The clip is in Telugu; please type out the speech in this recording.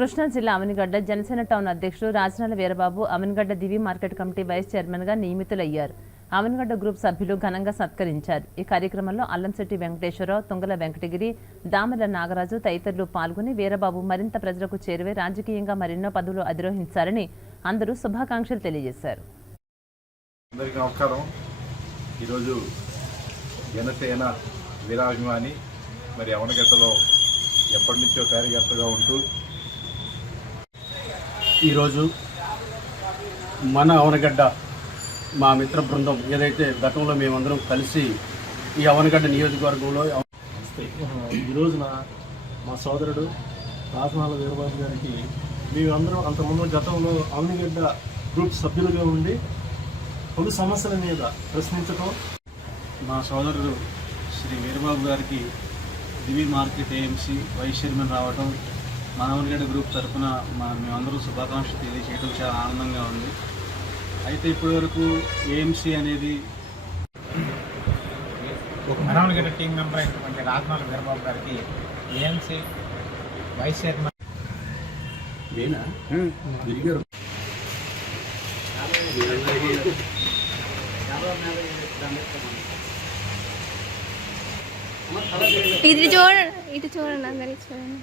కృష్ణా జిల్లా అవనిగడ్డ జనసేన టౌన్ అధ్యక్షుడు రాజనాల వీరబాబు అవనిగడ్డ దివి మార్కెట్ కమిటీ వైస్ చైర్మన్ గా నియమితులయ్యారు. అవనిగడ్డ గ్రూప్ సభ్యులు ఘనంగా సత్కరించారు. ఈ కార్యక్రమంలో అల్లంశెట్టి వెంకటేశ్వరరావు, తుంగల వెంకటగిరి, దామల నాగరాజు తదితరులు పాల్గొని వీరబాబు మరింత ప్రజలకు చేరువై రాజకీయంగా మరెన్నో పదవులు అధిరోహించారని అందరూ శుభాకాంక్షలు తెలియజేశారు. అందరికీ నమస్కారం. ఈరోజు జనసేన వీరాభిమాని మరి అవనగడ్డలో ఎప్పటి నుంచో కార్యకర్తగా ఉంటూ ఈరోజు మన అవనగడ్డ మా మిత్ర బృందం ఏదైతే గతంలో మేమందరం కలిసి ఈ అవనగడ్డ నియోజకవర్గంలో ఈ రోజున మా సోదరుడు రాజనాల వీరబాబు గారికి మేమందరం అంతకుముందు గతంలో అవనగడ్డ గ్రూప్ సభ్యులుగా ఉండి పలు సమస్యల మీద ప్రశ్నించడం, మా సోదరుడు శ్రీ వీరబాబు గారికి దివి మార్కెట్ ఏఎంసీ వైస్ చైర్మన్ రావడం, మా అవనగడ్డ గ్రూప్ తరఫున మేమందరం శుభాకాంక్షలు తెలియజేయడం చాలా ఆనందంగా ఉంది. అయితే ఇప్పటి వరకు ఏఎంసీ అనేది మనవనగడ్డ టీం మెంబర్ అయినటువంటి రాజనాల వీరబాబు గారికి ఏఎంసీ వైస్ చైర్మన్ ఇటు చూడండి అందరికి చూడండి.